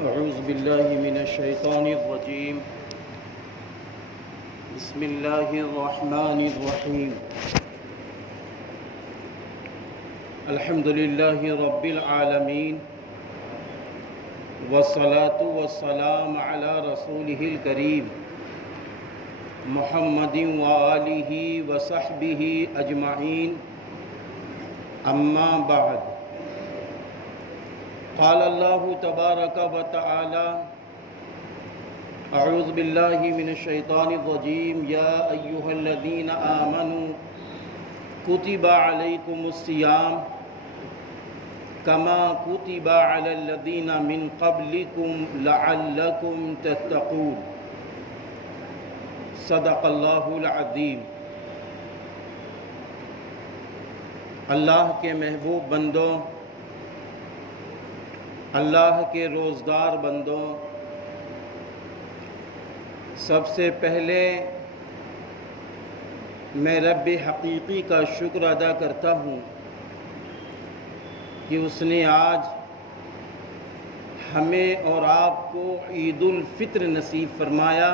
أعوذ بالله من الشيطان الرجيم. بسم الله الرحمن الرحيم. الحمد لله رب العالمين، والصلاة والسلام على رسوله الكريم محمد وآله وصحبه أجمعين. أما بعد، قال الله تبارك وتعالى: أعوذ بالله من الشيطان الرجيم. يا أيها الذين آمنوا كتب عليكم الصيام كما كتب على الذين من قبلكم لعلكم تتقون. صدق اللہ العظیم. اللہ کے محبوب بندوں، اللہ کے روزگار بندوں، سب سے پہلے میں رب حقیقی کا شکر ادا کرتا ہوں کہ اس نے آج ہمیں اور آپ کو عید الفطر نصیب فرمایا.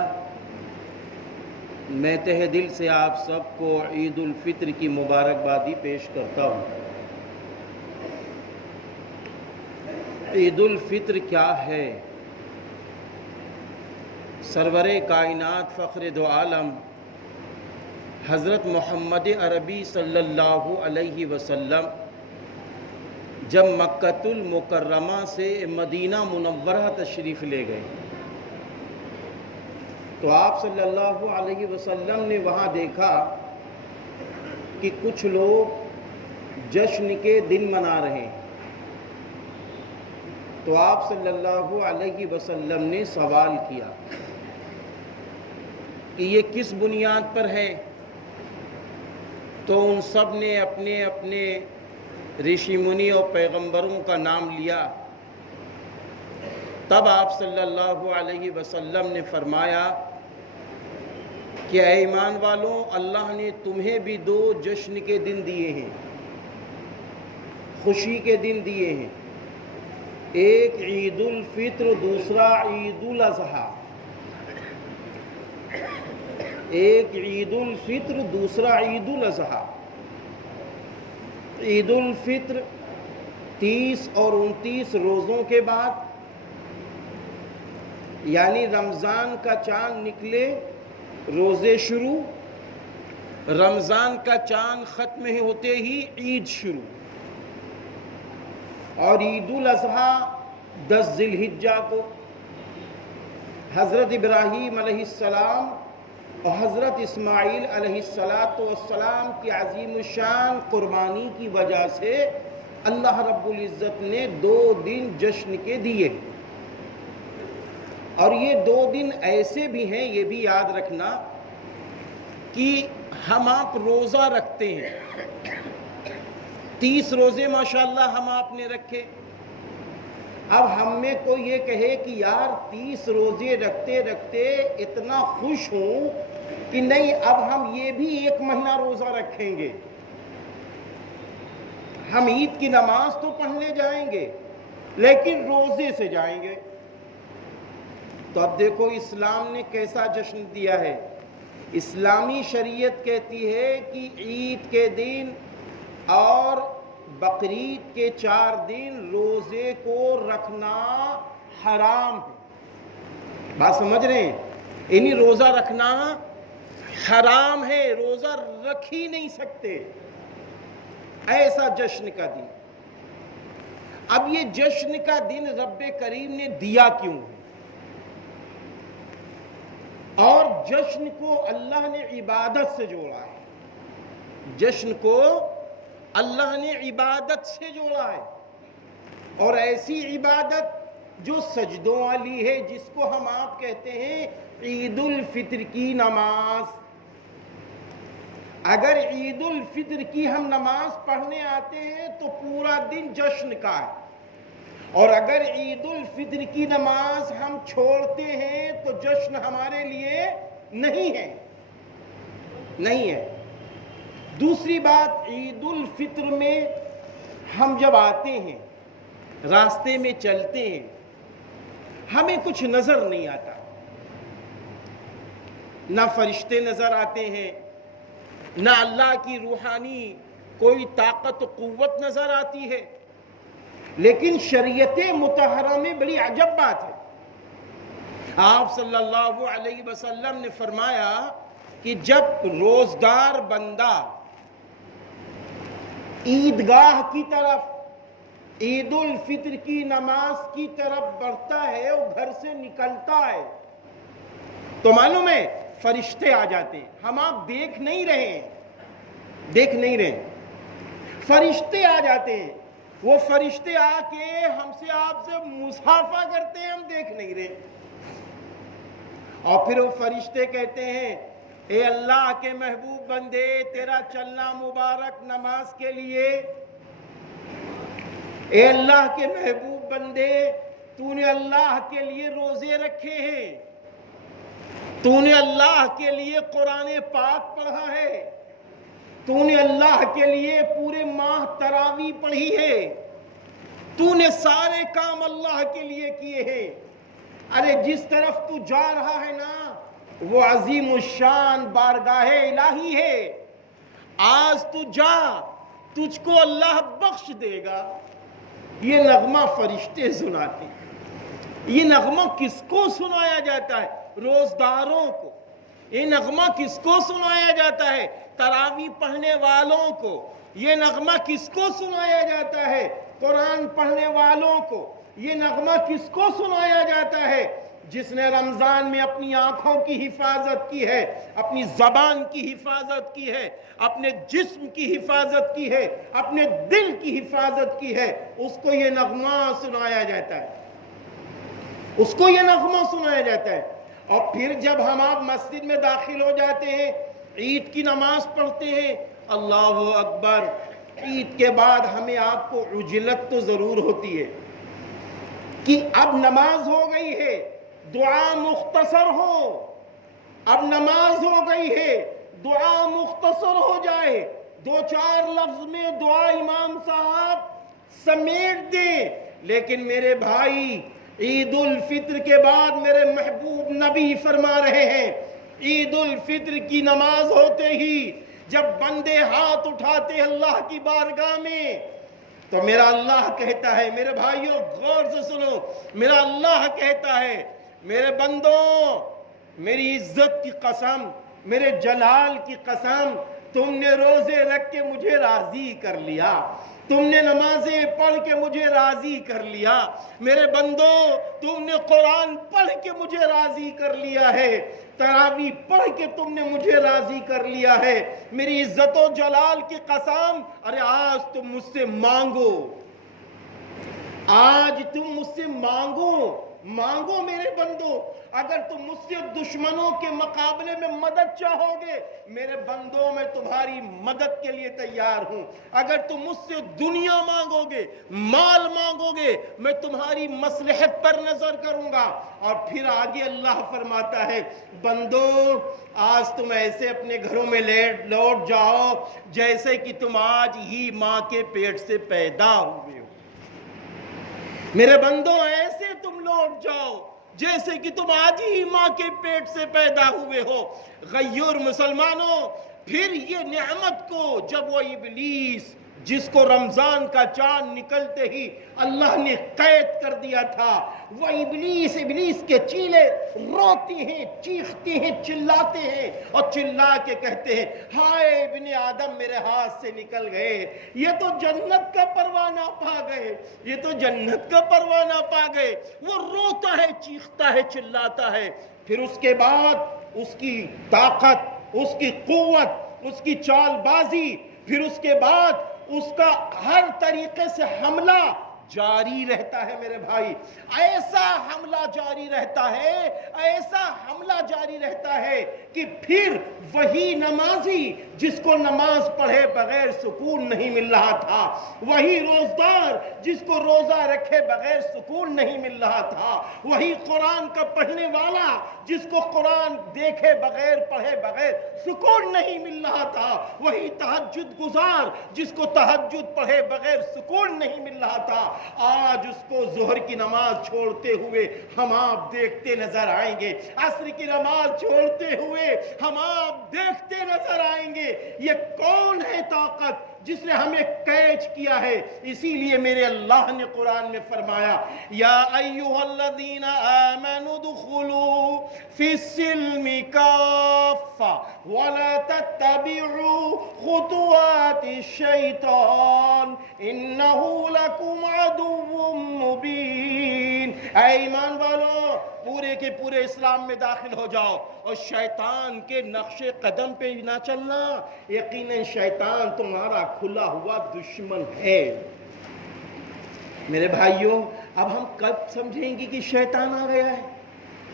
میں تہ دل سے آپ سب کو عید الفطر کی مبارکبادی پیش کرتا ہوں. عید الفطر کیا ہے؟ سرور کائنات فخر دو عالم حضرت محمد عربی صلی اللہ علیہ وسلم جب مکۃ المکرمہ سے مدینہ منورہ تشریف لے گئے تو آپ صلی اللہ علیہ وسلم نے وہاں دیکھا کہ کچھ لوگ جشن کے دن منا رہے ہیں. تو آپ صلی اللہ علیہ وسلم نے سوال کیا کہ یہ کس بنیاد پر ہے؟ تو ان سب نے اپنے اپنے رشی منی اور پیغمبروں کا نام لیا. تب آپ صلی اللہ علیہ وسلم نے فرمایا کہ اے ایمان والوں، اللہ نے تمہیں بھی دو جشن کے دن دیے ہیں، خوشی کے دن دیے ہیں. ایک عید الفطر، دوسرا عید الاضحیٰ. ایک عید الفطر، دوسرا عید الاضحیٰ. عید الفطر 30 اور 29 روزوں کے بعد، یعنی رمضان کا چاند نکلے روزے شروع، رمضان کا چاند ختم ہوتے ہی عید شروع. اور عید الاضحیٰ 10 ذی الحجہ کو حضرت ابراہیم علیہ السلام اور حضرت اسماعیل علیہ السلام کی عظیم الشان قربانی کی وجہ سے اللہ رب العزت نے 2 دن جشن کے دیے. اور یہ 2 دن ایسے بھی ہیں، یہ بھی یاد رکھنا کہ ہم آپ روزہ رکھتے ہیں. 30 روزے ماشاءاللہ ہم آپ نے رکھے. اب ہم میں کوئی یہ کہے کہ یار 30 روزے رکھتے رکھتے اتنا خوش ہوں کہ نہیں اب ہم یہ بھی 1 مہینہ روزہ رکھیں گے، ہم عید کی نماز تو پڑھنے جائیں گے لیکن روزے سے جائیں گے. تو اب دیکھو اسلام نے کیسا جشن دیا ہے. اسلامی شریعت کہتی ہے کہ عید کے دن اور بقرعید کے 4 دن روزے کو رکھنا حرام ہے. بات سمجھ رہے ہیں؟ یعنی روزہ رکھنا حرام ہے، روزہ رکھ ہی نہیں سکتے. ایسا جشن کا دن. اب یہ جشن کا دن رب کریم نے دیا کیوں ہے؟ اور جشن کو اللہ نے عبادت سے جوڑا ہے. جشن کو اللہ نے عبادت سے جوڑا ہے، اور ایسی عبادت جو سجدوں والی ہے، جس کو ہم آپ کہتے ہیں عید الفطر کی نماز. اگر عید الفطر کی ہم نماز پڑھنے آتے ہیں تو پورا دن جشن کا ہے، اور اگر عید الفطر کی نماز ہم چھوڑتے ہیں تو جشن ہمارے لیے نہیں ہے. دوسری بات، عید الفطر میں ہم جب آتے ہیں، راستے میں چلتے ہیں ہمیں کچھ نظر نہیں آتا، نہ فرشتے نظر آتے ہیں، نہ اللہ کی روحانی کوئی طاقت و قوت نظر آتی ہے، لیکن شریعت مطہرہ میں بڑی عجب بات ہے۔ آپ صلی اللہ علیہ وسلم نے فرمایا کہ جب روزدار بندہ عیدگاہ کی طرف، عید الفطر کی نماز کی طرف بڑھتا ہے اور گھر سے نکلتا ہے تو معلوم ہے فرشتے آ جاتے ہیں۔ ہم آپ دیکھ نہیں رہے، فرشتے آ جاتے ہیں، وہ فرشتے آ کے ہم سے آپ سے مصافحہ کرتے ہیں، ہم دیکھ نہیں رہے، اور پھر وہ فرشتے کہتے ہیں اے اللہ کے محبوب بندے، تیرا چلنا مبارک نماز کے لیے، اے اللہ کے محبوب بندے، تو نے اللہ کے لیے روزے رکھے ہیں، تو نے اللہ کے لیے قرآن پاک پڑھا ہے، تو نے اللہ کے لیے پورے ماہ تراویح پڑھی ہے، تو نے سارے کام اللہ کے لیے کیے ہیں۔ ارے جس طرف تو جا رہا ہے نا وہ عظیم الشان بارگاہ الہی ہے، آج تو جا، تجھ کو اللہ بخش دے گا۔ یہ نغمہ فرشتے سناتے ہیں۔ یہ نغمہ کس کو سنایا جاتا ہے؟ روزداروں کو۔ یہ نغمہ کس کو سنایا جاتا ہے؟ تراویح پڑھنے والوں کو۔ یہ نغمہ کس کو سنایا جاتا ہے؟ قرآن پڑھنے والوں کو۔ یہ نغمہ کس کو سنایا جاتا ہے؟ جس نے رمضان میں اپنی آنکھوں کی حفاظت کی ہے، اپنی زبان کی حفاظت کی ہے، اپنے جسم کی حفاظت کی ہے، اپنے دل کی حفاظت کی ہے، اس کو یہ نغمہ سنایا جاتا ہے، اس کو یہ نغمہ سنایا جاتا ہے۔ اور پھر جب ہم آپ مسجد میں داخل ہو جاتے ہیں، عید کی نماز پڑھتے ہیں، اللہ اکبر، عید کے بعد ہمیں آپ کو عجلت تو ضرور ہوتی ہے کہ اب نماز ہو گئی ہے، دعا مختصر ہو، اب نماز ہو گئی ہے، دعا مختصر ہو جائے، دو چار لفظ میں دعا امام صاحب سمیٹ دیں۔ لیکن میرے بھائی، عید الفطر کے بعد میرے محبوب نبی فرما رہے ہیں، عید الفطر کی نماز ہوتے ہی جب بندے ہاتھ اٹھاتے اللہ کی بارگاہ میں تو میرا اللہ کہتا ہے، میرے بھائیوں غور سے سنو، میرا اللہ کہتا ہے میرے بندوں، میری عزت کی قسم، میرے جلال کی قسم، تم نے روزے رکھ کے مجھے راضی کر لیا، تم نے نمازیں پڑھ کے مجھے راضی کر لیا، میرے بندوں تم نے قرآن پڑھ کے مجھے راضی کر لیا ہے، تراویح پڑھ کے تم نے مجھے راضی کر لیا ہے، میری عزت و جلال کی قسم، ارے آج تم مجھ سے مانگو، آج تم مجھ سے مانگو میرے بندو، اگر تم مجھ سے دشمنوں کے مقابلے میں مدد چاہو گے، میرے بندوں میں تمہاری مدد کے لیے تیار ہوں، اگر تم مجھ سے دنیا مانگو گے، مال مانگو گے، میں تمہاری مصلحت پر نظر کروں گا۔ اور پھر آگے اللہ فرماتا ہے، بندو آج تم ایسے اپنے گھروں میں لوٹ جاؤ جیسے کہ تم آج ہی ماں کے پیٹ سے پیدا ہوئے ہو، میرے بندوں ایسے تم لوٹ جاؤ جیسے کہ تم آج ہی ماں کے پیٹ سے پیدا ہوئے ہو۔ غیور مسلمانوں، پھر یہ نعمت کو جب وہ ابلیس جس کو رمضان کا چاند نکلتے ہی اللہ نے قید کر دیا تھا، وہ ابلیس کے چیلے روتے ہیں، چیختے ہیں، چلاتے ہیں اور چلا کے کہتے ہیں، ہائے ابن آدم میرے ہاتھ سے نکل گئے، یہ تو جنت کا پروانہ پا گئے، یہ تو جنت کا پروانہ پا گئے۔ وہ روتا ہے، چیختا ہے، چلاتا ہے، پھر اس کے بعد اس کی طاقت، اس کی قوت، اس کی چال بازی، پھر اس کے بعد اس کا ہر طریقے سے حملہ جاری رہتا ہے میرے بھائی، ایسا حملہ جاری رہتا ہے، ایسا حملہ جاری رہتا ہے کہ پھر وہی نمازی جس کو نماز پڑھے بغیر سکون نہیں مل رہا تھا، وہی روزدار جس کو روزہ رکھے بغیر سکون نہیں مل رہا تھا، وہی قرآن کا پڑھنے والا جس کو قرآن دیکھے بغیر پڑھے بغیر سکون نہیں مل رہا تھا، وہی تہجد گزار جس کو تہجد پڑھے بغیر سکون نہیں مل رہا تھا، آج اس کو ظہر کی نماز چھوڑتے ہوئے ہم آپ دیکھتے نظر آئیں گے، عصر کی نماز چھوڑتے ہوئے ہم آپ دیکھتے نظر آئیں گے۔ یہ کون ہے طاقت جس نے ہمیں کیچ کیا ہے؟ اسی لیے میرے اللہ نے قرآن میں فرمایا یا ایھا الذین آمنوا ادخلوا فی السلم کافہ ولا تتبعوا خطوات الشیطان انہ لکم عدو مبین۔ اے ایمان والو، پورے کے پورے اسلام میں داخل ہو جاؤ اور شیطان کے نقش قدم پہ نہ چلنا۔ یقیناً شیطان تمہارا کھلا ہوا دشمن ہے۔ میرے بھائیوں، اب ہم کب سمجھیں گے کہ شیطان آ گیا ہے؟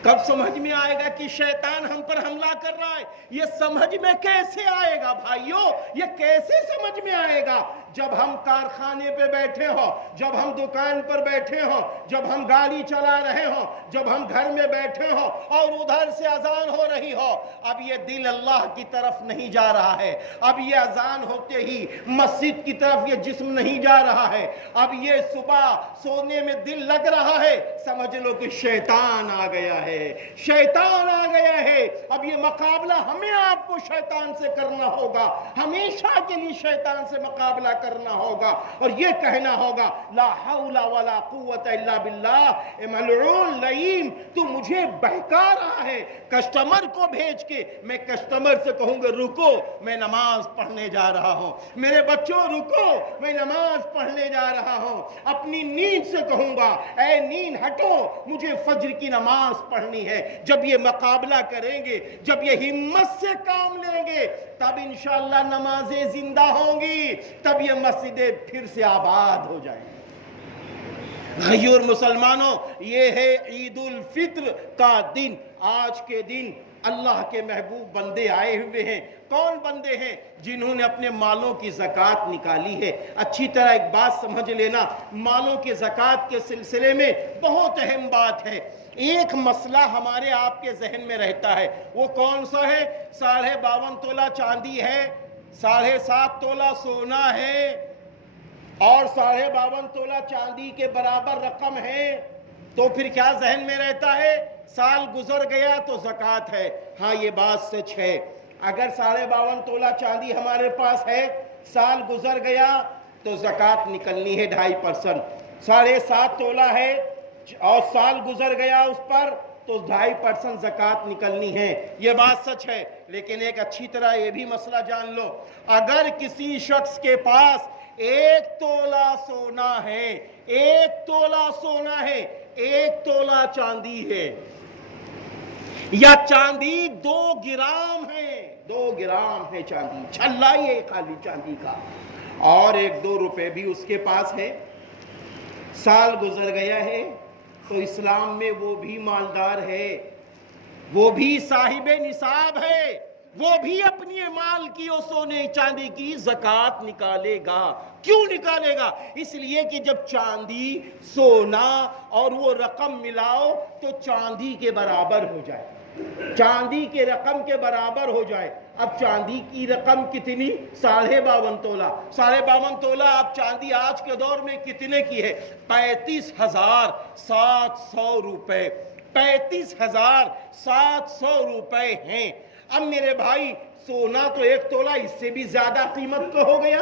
کب سمجھ میں آئے گا کہ شیطان ہم پر حملہ کر رہا ہے؟ یہ سمجھ میں کیسے آئے گا بھائیوں؟ یہ کیسے سمجھ میں آئے گا؟ جب ہم کارخانے پہ بیٹھے ہوں، جب ہم دکان پر بیٹھے ہوں، جب ہم گاڑی چلا رہے ہوں، جب ہم گھر میں بیٹھے ہوں اور ادھر سے اذان ہو رہی ہو، اب یہ دل اللہ کی طرف نہیں جا رہا ہے، اب یہ اذان ہوتے ہی مسجد کی طرف یہ جسم نہیں جا رہا ہے، اب یہ صبح سونے میں دل لگ رہا ہے، سمجھ لو کہ شیطان آ گیا ہے، شیطان آ گیا ہے۔ اب یہ مقابلہ ہمیں آپ کو شیطان سے کرنا ہوگا، ہمیشہ کے لیے شیطان سے مقابلہ کرنا ہوگا اور یہ کہنا ہوگا لا حول ولا قوت الا باللہ۔ اے ملعون لعین، تو مجھے بہکا رہا ہے۔ کسٹمر کو بھیج کے میں کسٹمر سے کہوں گا رکو میں نماز پڑھنے جا رہا ہوں، میرے بچوں رکو میں نماز پڑھنے جا رہا ہوں۔ اپنی نیند سے کہوں گا اے نیند ہٹو مجھے فجر کی نماز پڑھنی ہے۔ جب یہ مقابلہ کریں گے، جب یہ ہمت سے کام لیں گے، تب انشاءاللہ نمازیں زندہ ہوں گی، تب یہ مسجدیں پھر سے آباد ہو جائیں گی۔ غیور مسلمانوں، یہ ہے عید الفطر کا دن۔ آج کے دن اللہ کے محبوب بندے آئے ہوئے ہیں۔ کون بندے ہیں؟ جنہوں نے اپنے مالوں کی زکوٰۃ نکالی ہے۔ اچھی طرح ایک بات سمجھ لینا، مالوں کی زکوٰۃ کے سلسلے میں بہت اہم بات ہے۔ ایک مسئلہ ہمارے آپ کے ذہن میں رہتا ہے، وہ کون سا ہے؟ 52.5 تولہ چاندی ہے، 7.5 تولہ سونا ہے اور 52.5 تولہ چاندی کے برابر رقم ہے، تو پھر کیا ذہن میں رہتا ہے؟ سال گزر گیا تو زکوٰۃ ہے۔ ہاں یہ بات سچ ہے، اگر 52.5 تولہ چاندی ہمارے پاس ہے، سال گزر گیا تو زکوٰۃ نکلنی ہے 2.5%۔ 7.5 تولہ ہے اور سال گزر گیا اس پر تو 2.5% زکوٰۃ نکلنی ہے، یہ بات سچ ہے۔ لیکن ایک اچھی طرح یہ بھی مسئلہ جان لو، اگر کسی شخص کے پاس 1 تولہ سونا ہے، 1 تولہ سونا ہے، 1 تولہ چاندی ہے، یا چاندی 2 گرام ہے، 2 گرام ہے چاندی، چھلا ہی ہے خالی چاندی کا، اور 1-2 روپے بھی اس کے پاس ہے، سال گزر گیا ہے، تو اسلام میں وہ بھی مالدار ہے، وہ بھی صاحب نصاب ہے، وہ بھی اپنی مال کی اور سونے چاندی کی زکوٰۃ نکالے گا۔ کیوں نکالے گا؟ اس لیے کہ جب چاندی سونا اور وہ رقم ملاؤ تو چاندی کے برابر ہو جائے، چاندی کے رقم کے برابر ہو جائے۔ اب چاندی کی رقم کتنی؟ 52.5 تولہ۔ 52.5 تولہ اب چاندی آج کے دور میں کتنے کی ہے؟ 35,700 روپے، 35,700 روپے ہیں۔ اب میرے بھائی سونا تو 1 تولہ اس سے بھی زیادہ قیمت کا ہو گیا،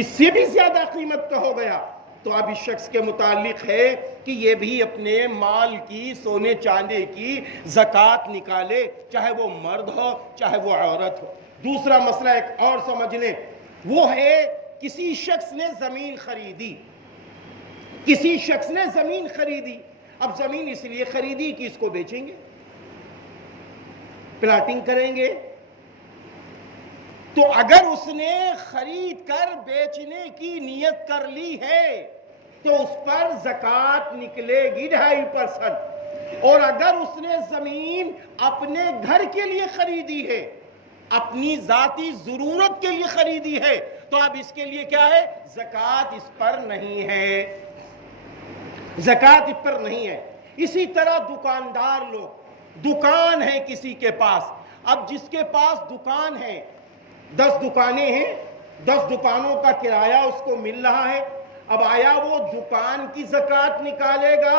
اس سے بھی زیادہ قیمت کا ہو گیا، تو اب اس شخص کے متعلق ہے کہ یہ بھی اپنے مال کی سونے چاندی کی زکوٰۃ نکالے، چاہے وہ مرد ہو چاہے وہ عورت ہو۔ دوسرا مسئلہ ایک اور سمجھ لیں، وہ ہے کسی شخص نے زمین خریدی، کسی شخص نے زمین خریدی، اب زمین اس لیے خریدی کہ اس کو بیچیں گے، پلاٹنگ کریں گے، تو اگر اس نے خرید کر بیچنے کی نیت کر لی ہے تو اس پر زکوٰۃ نکلے گی 2.5%۔ اور اگر اس نے زمین اپنے گھر کے لیے خریدی ہے، اپنی ذاتی ضرورت کے لیے خریدی ہے، تو اب اس کے لیے کیا ہے؟ زکوٰۃ اس پر نہیں ہے، زکوٰۃ اس پر نہیں ہے۔ اسی طرح دکاندار لوگ، دکان ہے کسی کے پاس، اب جس کے پاس دکان ہے، 10 دکانیں ہیں، 10 دکانوں کا کرایہ اس کو مل رہا ہے، اب آیا وہ دکان کی زکوٰۃ نکالے گا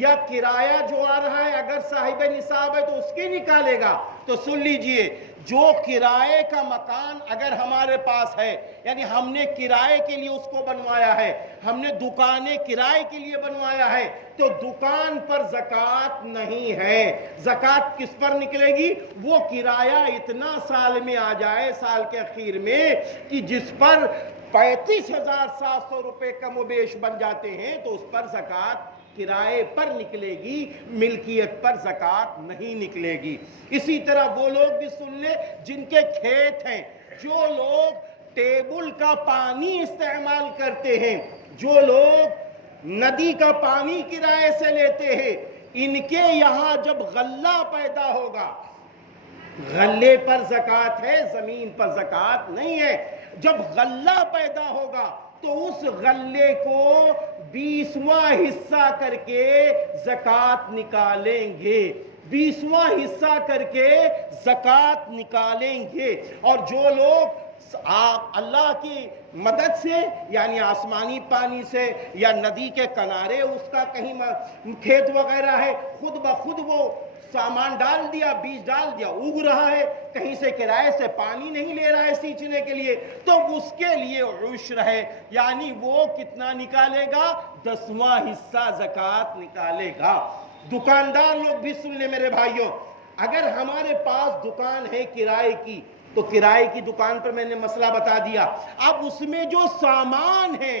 یا کرایہ جو آ رہا ہے اگر صاحب نصاب ہے تو اس کی نکالے گا؟ تو سن لیجئے، جو کرائے کا مکان اگر ہمارے پاس ہے، یعنی ہم نے کرائے کے لیے اس کو بنوایا ہے، ہم نے دکانیں کرائے کے لیے بنوایا ہے، تو دکان پر زکوٰۃ نہیں ہے۔ زکوٰۃ کس پر نکلے گی؟ وہ کرایہ اتنا سال میں آ جائے، سال کے اخیر میں، کہ جس پر 35,700 روپے کم و بیش بن جاتے ہیں، تو اس پر زکوٰۃ کرائے پر نکلے گی، ملکیت پر زکوٰۃ نہیں نکلے گی۔ اسی طرح وہ لوگ بھی سن لے جن کے کھیت ہیں، جو لوگ ٹیبل کا پانی استعمال کرتے ہیں، جو لوگ ندی کا پانی کرائے سے لیتے ہیں، ان کے یہاں جب غلہ پیدا ہوگا، غلے پر زکوٰۃ ہے، زمین پر زکوٰۃ نہیں ہے۔ جب غلہ پیدا ہوگا تو اس غلے کو 20واں حصہ کر کے زکوٰۃ نکالیں گے، 20واں حصہ کر کے زکوٰۃ نکالیں گے۔ اور جو لوگ اللہ کی مدد سے، یعنی آسمانی پانی سے یا ندی کے کنارے اس کا کہیں کھیت وغیرہ ہے، خود بخود وہ سامان ڈال دیا، بیج ڈال دیا، اگ رہا ہے، کہیں سے کرائے سے پانی نہیں لے رہا ہے سینچنے کے لیے، تو اس کے لیے عشر ہے، یعنی وہ کتنا نکالے گا؟ 10واں حصہ زکوٰۃ نکالے گا۔ دکاندار لوگ بھی سن لیں میرے بھائیوں، اگر ہمارے پاس دکان ہے کرائے کی، تو کرائے کی دکان پر میں نے مسئلہ بتا دیا، اب اس میں جو سامان ہے،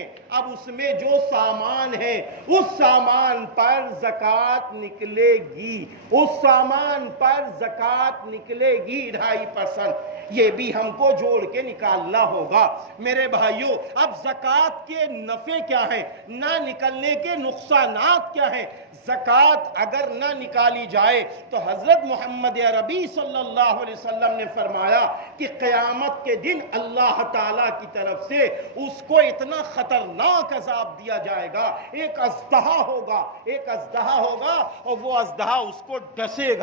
اس سامان پر زکوٰۃ نکلے گی، اس سامان پر زکوٰۃ نکلے گی 2.5%۔ یہ بھی ہم کو جوڑ کے نکالنا ہوگا میرے بھائیوں۔ اب زکوٰۃ کے نفع کیا ہیں، نہ نکلنے کے نقصانات کیا ہیں؟ زکوٰۃ اگر نہ نکالی جائے تو حضرت محمد عربی صلی اللہ علیہ وسلم نے فرمایا کہ قیامت کے دن اللہ تعالیٰ کی طرف سے اس کو اتنا خطرناک عذاب دیا جائے گا، ایک اژدہا ہوگا اور وہ اژدہا اس کو ڈسے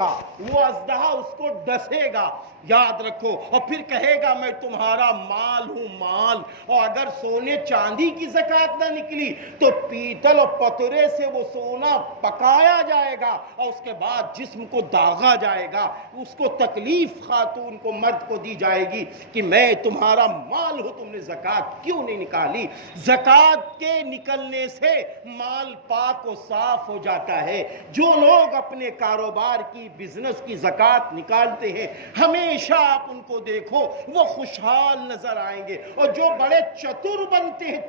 گا، یاد رکھو، اور پھر کہے گا میں تمہارا مال ہوں مال، اور اگر سونے چاندی کی زکوٰۃ نہ نکلی تو پیتل اور پترے سے وہ سونا پکایا جائے گا اور اس کے بعد جسم کو داغا جائے گا، اس کو تکلیف خاتون کو، مرد کو دی جائے گی کہ میں تمہارا مال ہوں، تم نے زکوٰۃ کیوں نہیں نکالی؟ زکوٰۃ کے نکلنے سے مال پاک و صاف ہو جاتا ہے۔ جو لوگ اپنے کاروبار کی، بزنس کی زکوٰۃ نکالتے ہیں، ہمیشہ آپ ان کو دیکھو وہ خوشحال نظر آئیں گے، اور جو بڑے چتر بنتے ہیں،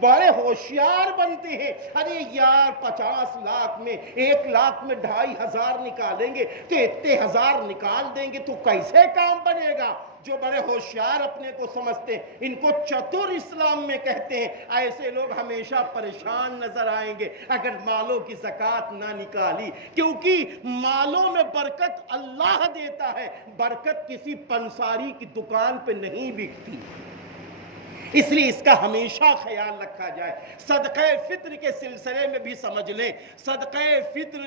بڑے ہوشیار بنتے ہیں، ارے یار 50 لاکھ میں 1 لاکھ میں 2,500 نکالیں گے تو اتنے ہزار نکال دیں گے تو کیسے کام بنے گا؟ جو بڑے ہوشیار اپنے کو سمجھتے ہیں، ان کو چتر اسلام میں کہتے ہیں، ایسے لوگ ہمیشہ پریشان نظر آئیں گے اگر مالوں کی زکوٰۃ نہ نکالی، کیونکہ مالوں میں برکت اللہ دیتا ہے، برکت کسی پنساری کی دکان پہ نہیں بکتی، اس لیے اس کا ہمیشہ خیال رکھا جائے۔ صدقہ فطر کے سلسلے میں بھی سمجھ لیں، صدقہ فطر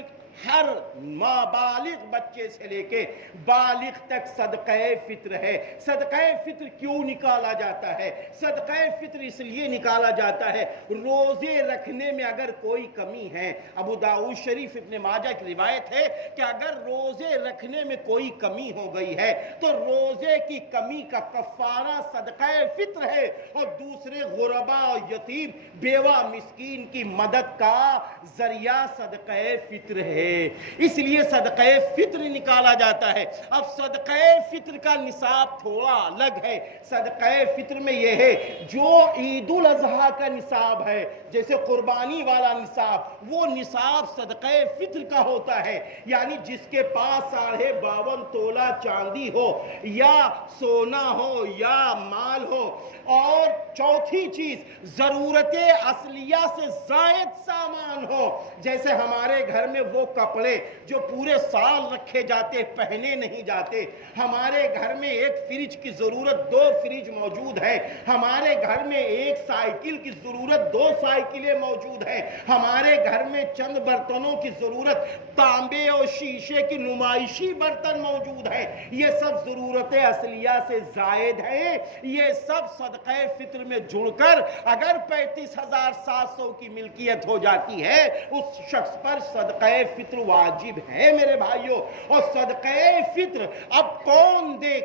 ہر نابالغ بچے سے لے کے بالغ تک صدقہ فطر ہے۔ صدقہ فطر کیوں نکالا جاتا ہے؟ صدقہ فطر اس لیے نکالا جاتا ہے، روزے رکھنے میں اگر کوئی کمی ہے، ابو داؤد شریف ابن ماجہ کی روایت ہے کہ اگر روزے رکھنے میں کوئی کمی ہو گئی ہے تو روزے کی کمی کا کفارہ صدقہ فطر ہے، اور دوسرے غربا اور یتیم، بیوہ، مسکین کی مدد کا ذریعہ صدقہ فطر ہے، اس لیے صدقہ فطر نکالا جاتا ہے۔ اب صدقہ فطر کا نصاب تھوڑا الگ ہے۔ صدقہ فطر میں یہ ہے، جو عید الاضحیٰ کا نصاب ہے، جیسے قربانی والا نصاب، وہ نصاب صدقہ فطر کا ہوتا ہے، یعنی جس کے پاس 52.5 تولہ چاندی ہو یا سونا ہو یا مال ہو، اور چوتھی چیز ضرورت اصلیہ سے زائد سامان ہو، جیسے ہمارے گھر میں وہ کپڑے جو پورے سال رکھے جاتے، پہنے نہیں جاتے، ہمارے گھر میں ایک فریج کی ضرورت 2 فریج موجود ہے، ہمارے گھر میں ایک سائیکل کی ضرورت 2 سائیکل کے لیے موجود ہیں. ہمارے گھر میں چند برتنوں کی ضرورت تانبے اور شیشے کی نمائشی برتن موجود ہیں. یہ سب ضرورت اصلیہ سے زائد ہیں. یہ سب صدقہ فطر میں جڑ کر اگر 35,700 کی ملکیت ہو جاتی ہے اس شخص پر صدقہ فطر واجب ہے میرے بھائیوں. اور صدقہ فطر اب کون دے؟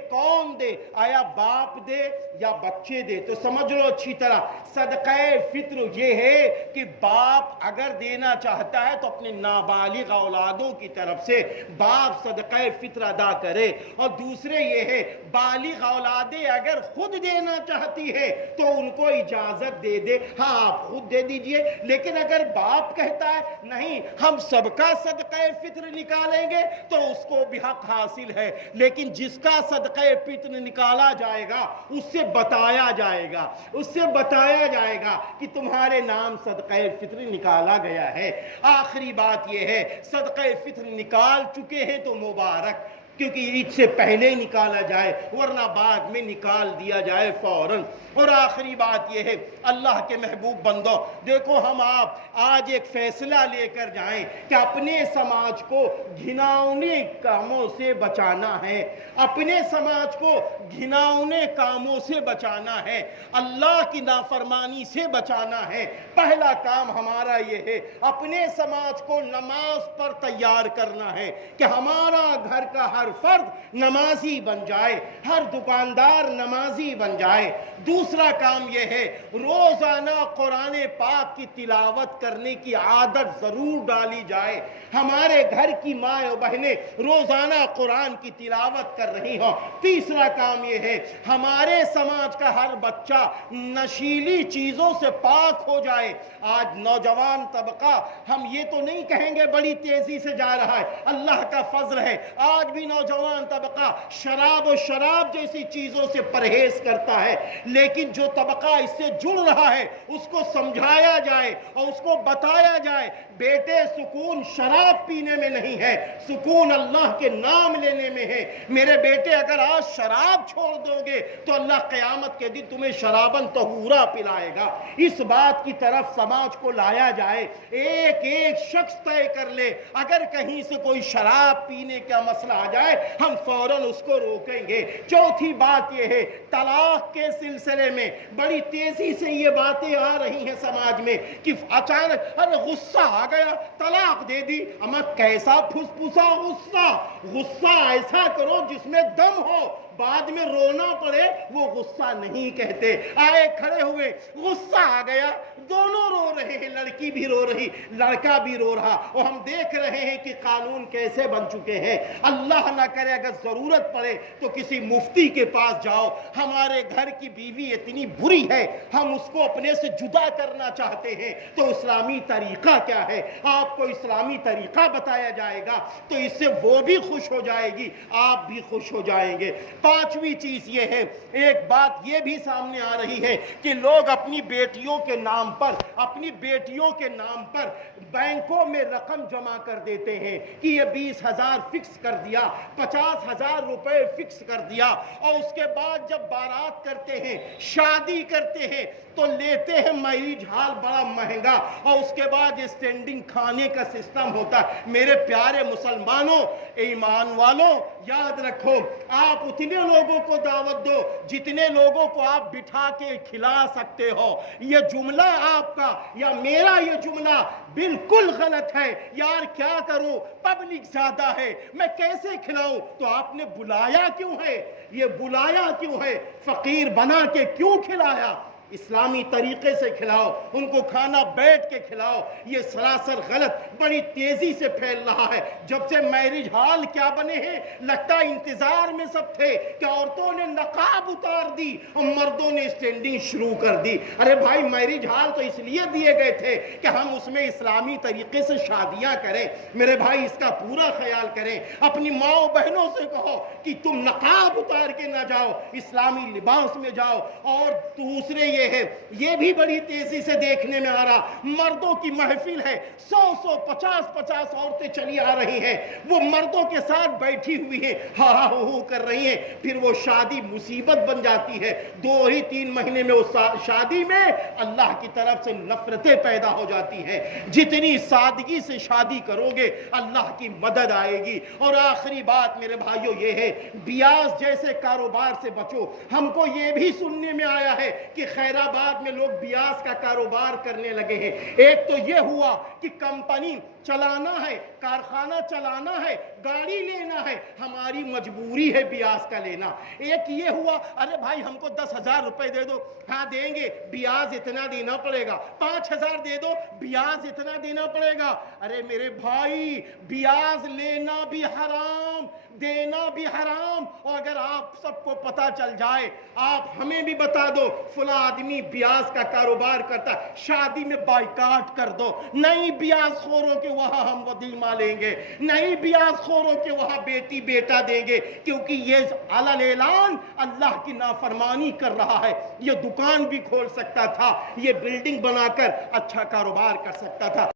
آیا باپ دے یا بچے دے؟ تو سمجھ لو اچھی طرح، صدقہ فطر یہ ہے کہ باپ اگر دینا چاہتا ہے تو اپنے نابالغ اولادوں کی طرف سے باپ صدقہ فطر ادا کرے. اور دوسرے یہ ہے بالغ اولادیں اگر خود دینا چاہتی ہے تو ان کو اجازت دے دے، ہاں آپ خود دے دیجئے. لیکن اگر باپ کہتا ہے نہیں ہم سب کا صدقہ فطر نکالیں گے تو اس کو بھی حق حاصل ہے. لیکن جس کا صدقہ فطر نکالا جائے گا اس سے بتایا جائے گا کہ تمہارے نام صدقہ فطر نکالا گیا ہے. آخری بات یہ ہے صدقہ فطر نکال چکے ہیں تو مبارک، کیونکہ عید سے پہلے ہی نکالا جائے ورنہ بعد میں نکال دیا جائے فوراً. اور آخری بات یہ ہے اللہ کے محبوب بندو، دیکھو ہم آپ آج ایک فیصلہ لے کر جائیں کہ اپنے سماج کو گھناؤنے کاموں سے بچانا ہے. اپنے سماج کو گھناؤنے کاموں سے بچانا ہے، اللہ کی نافرمانی سے بچانا ہے. پہلا کام ہمارا یہ ہے اپنے سماج کو نماز پر تیار کرنا ہے کہ ہمارا گھر کا ہر فرد نمازی بن جائے، ہر دکاندار نمازی بن جائے. دوسرا کام یہ ہے روزانہ قرآن پاک کی تلاوت کرنے کی عادت ضرور ڈالی جائے. ہمارے گھر کی ماں و بہنیں روزانہ قرآن کی تلاوت کر رہی ہوں. تیسرا کام یہ ہے ہمارے سماج کا ہر بچہ نشیلی چیزوں سے پاک ہو جائے. آج نوجوان طبقہ، ہم یہ تو نہیں کہیں گے بڑی تیزی سے جا رہا ہے، اللہ کا فضل ہے آج بھی نوجوان طبقہ شراب جیسی چیزوں سے پرہیز کرتا ہے. لیکن جو طبقہ اس سے جڑ رہا ہے اس کو سمجھایا جائے اور اس کو بتایا جائے بیٹے سکون شراب پینے میں نہیں ہے، سکون اللہ کے نام لینے میں ہے. میرے بیٹے اگر آج شراب چھوڑ دو گے تو اللہ قیامت کے دن تمہیں شرابن طہورا پلائے گا. اس بات کی طرف سماج کو لایا جائے. ایک شخص طے کر لے اگر کہیں سے کوئی شراب پینے کا مسئلہ آ جائے ہم فوراً اس کو روکیں گے. چوتھی بات یہ ہے طلاق کے سلسلے میں بڑی تیزی سے یہ باتیں آ رہی ہیں سماج میں کہ اچانک ارے غصہ آ گیا طلاق دے دی. اما کیسا پھسپھسا غصہ ایسا کرو جس میں دم ہو، بعد میں رونا پڑے، وہ غصہ نہیں کہتے. آئے کھڑے ہوئے غصہ آ گیا، دونوں رو رہے ہیں، لڑکی بھی رو رہی لڑکا بھی رو رہا، اور ہم دیکھ رہے ہیں کہ قانون کیسے بن چکے ہیں. اللہ نہ کرے اگر ضرورت پڑے تو کسی مفتی کے پاس جاؤ. ہمارے گھر کی بیوی اتنی بری ہے ہم اس کو اپنے سے جدا کرنا چاہتے ہیں تو اسلامی طریقہ کیا ہے؟ آپ کو اسلامی طریقہ بتایا جائے گا تو اس سے وہ بھی خوش ہو جائے گی، آپ بھی خوش ہو جائیں گے. پانچویں چیز یہ ہے، ایک بات یہ بھی سامنے آ رہی ہے کہ لوگ اپنی بیٹیوں کے نام پر بینکوں میں رقم جمع کر دیتے ہیں کہ یہ 20,000 فکس کر دیا، 50,000 روپے فکس کر دیا، اور اس کے بعد جب بارات کرتے ہیں، شادی کرتے ہیں تو لیتے ہیں میرج ہال بڑا مہنگا، اور اس کے بعد اسٹینڈنگ کھانے کا سسٹم ہوتا ہے. میرے پیارے مسلمانوں، ایمان والوں، یاد رکھو آپ اتنے لوگوں کو دعوت دو جتنے لوگوں کو آپ بٹھا کے کھلا سکتے ہو. یہ جملہ آپ کا یا میرا یہ جملہ بالکل غلط ہے. یار کیا کروں، پبلک زیادہ ہے، میں کیسے کھلاؤں؟ تو آپ نے بلایا کیوں ہے؟ یہ بلایا کیوں ہے؟ فقیر بنا کے کیوں کھلایا؟ اسلامی طریقے سے کھلاؤ، ان کو کھانا بیٹھ کے کھلاؤ. یہ سراسر غلط بڑی تیزی سے پھیل رہا ہے. جب سے میرج ہال کیا بنے ہیں، لگتا انتظار میں سب تھے کہ عورتوں نے نقاب اتار دی اور مردوں نے اسٹینڈنگ شروع کر دی. ارے بھائی میرج ہال تو اس لیے دیے گئے تھے کہ ہم اس میں اسلامی طریقے سے شادیاں کریں. میرے بھائی اس کا پورا خیال کریں. اپنی ماں و بہنوں سے کہو کہ تم نقاب اتار کے نہ جاؤ، اسلامی لباس میں جاؤ. اور دوسرے یہ ہے، یہ بھی بڑی تیزی سے دیکھنے میں آ رہا، مردوں کی محفل ہے، 100 50 عورتیں چلی آ رہی ہیں، وہ مردوں کے ساتھ بیٹھی ہوئی ہیں، ہا ہا ہو کر رہی ہیں، پھر وہ شادی مصیبت بن جاتی ہے، 2 ہی 3 مہینے میں اس شادی میں اللہ کی طرف سے نفرتیں پیدا ہو جاتی ہیں۔ جتنی سادگی سے شادی کرو گے اللہ کی مدد آئے گی۔ اور آخری بات میرے بھائیوں یہ ہے، بیاز جیسے کاروبار سے بچو۔ ہم کو یہ بھی سننے میں آیا ہے کہ خیر آباد میں لوگ بیاز کا کاروبار کرنے لگے ہیں۔ ایک تو یہ ہوا کہ کمپنی چلانا ہے، کارخانہ چلانا ہے، گاڑی لینا ہے، ہماری مجبوری ہے بیاز کا لینا۔ ایک یہ ہوا، ارے بھائی ہم کو 10,000 روپے دے دو، ہاں دیں گے، بیاز اتنا دینا پڑے گا، 5,000 دے دو، بیاز اتنا دینا پڑے گا۔ ارے میرے بھائی، بیاز لینا بھی حرام، دینا بھی حرام، اور اگر آپ سب کو پتا چل جائے، آپ ہمیں بھی بتا دو فلاں آدمی بیاز کا کاروبار کرتا ہے، شادی میں بائیکاٹ کر دو، نہیں بیاز خوروں کے وہاں ہم ودیمہ لیں گے، نہیں بیاز خوروں کے وہاں بیٹی بیٹا دیں گے، کیونکہ یہ علل اعلان اللہ کی نافرمانی کر رہا ہے۔ یہ دکان بھی کھول سکتا تھا، یہ بلڈنگ بنا کر اچھا کاروبار کر سکتا تھا۔